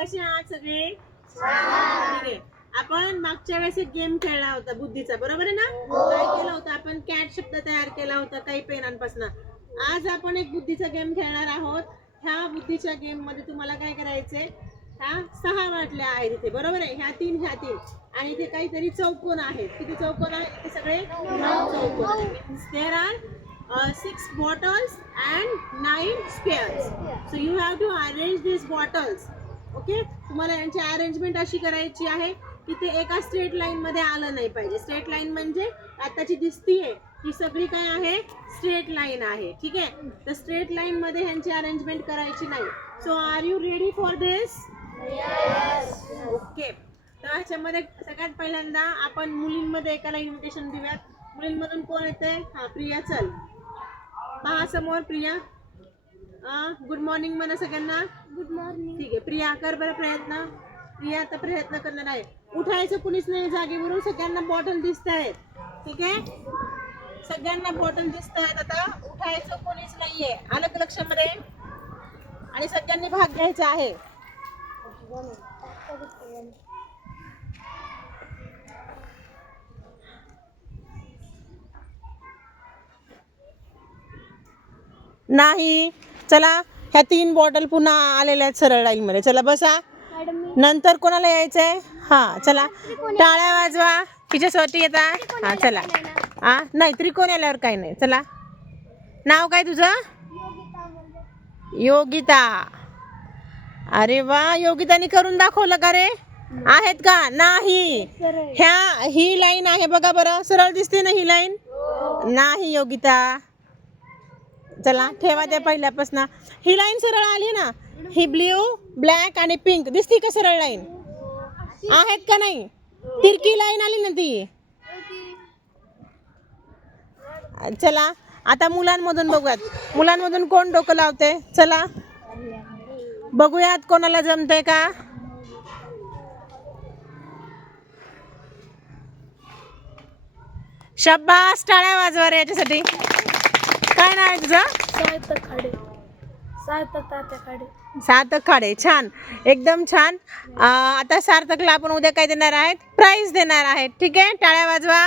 कसे आहात सगळे? ठीक आहे. आपण मागच्या वेळेस एक गेम खेळला होता बुद्धीचा, बरोबर आहे ना? काय केलं होतं आपण? कॅट शब्द तयार केला होता काही पेनांपासून. आज आपण एक बुद्धीचा गेम खेळणार आहोत. ह्या बुद्धीच्या गेम मध्ये तुम्हाला काय करायचंय? ह्या 6 वाटल्या आहेत इथे, बरोबर आहे? ह्या 3 आणि इथे काहीतरी चौकोन आहेत. किती चौकोन आहेत? ते सगळे 9 चौकोन आहेत. There are 6 bottles and 9 squares. So you have to arrange these bottles. Okay, तुम्हाला यांची अरेंजमेंट अशी करायची आहे की ते एका स्ट्रेट लाईन मध्ये आलं नाही पाहिजे. स्ट्रेट लाईन म्हणजे आताची दिसतीये ही सगळी काय आहे? स्ट्रेट लाईन आहे. ठीक आहे, तर स्ट्रेट लाईन मध्ये ह्यांची अरेंजमेंट करायची नाही. So are you ready for this? Okay, तर ह्याच्यामध्ये सगळ्यात पहिल्यांदा आपण मुलींमध्ये एकाला इन्व्हिटेशन देऊयात. मुलींमधून कोण येते? हा, प्रिया. चल पहा समोर. प्रिया, गुड मॉर्निंग म्हणा सगळ्यांना. Good morning. ठीक आहे, प्रिया कर बरं प्रयत्न. प्रिया आता प्रयत्न करणार आहे. उठायचं कुणीच नाही जागेवरून. सगळ्यांना बॉटल दिसत आहेत. ठीक आहे, सगळ्यांना बॉटल दिसत आहेत. आता उठायचं कोणीच नाहीये. आलं का लक्षामध्ये? आणि सगळ्यांनी भाग घ्यायचा आहे. नाही, चला ह्या 3 बॉटल पुन्हा आलेल्या आहेत सरळ लाईन मध्ये. चला बसा. नंतर कोणाला यायचंय? हा, चला टाळ्या वाजवा. तिच्यासाठी येतात. हा चला. नाही, त्रिकोण आल्यावर काही नाही. चला, नाव काय तुझं? योगिता. अरे वा, योगितानी करून दाखवलं का रे? आहेत का? नाही, ही लाईन आहे बघा बरं. सरळ दिसते ना ही लाईन? नाही योगिता. चला ठेवा त्या पहिल्यापासून. ही लाईन सरळ आली ना? ही ब्ल्यू, ब्लॅक आणि पिंक दिसती का सरळ लाईन? आहेत का नाही? तिरकी लाईन आली ना ती. चला आता मुलांमधून बघूयात. मुलांमधून कोण डोकं लावते? चला बघूयात कोणाला जमतंय का. शाबास, टाळ्या वाजवा रे याच्यासाठी. काय नाव आहे तुझं? सार्थक खाडे. सार्थक तात्या खाडे. सार्थक खाडे. छान, एकदम छान. आता सार्थकला आपण उद्या काय देणार आहेत? प्राइज देणार आहेत. ठीक आहे, टाळ्या वाजवा.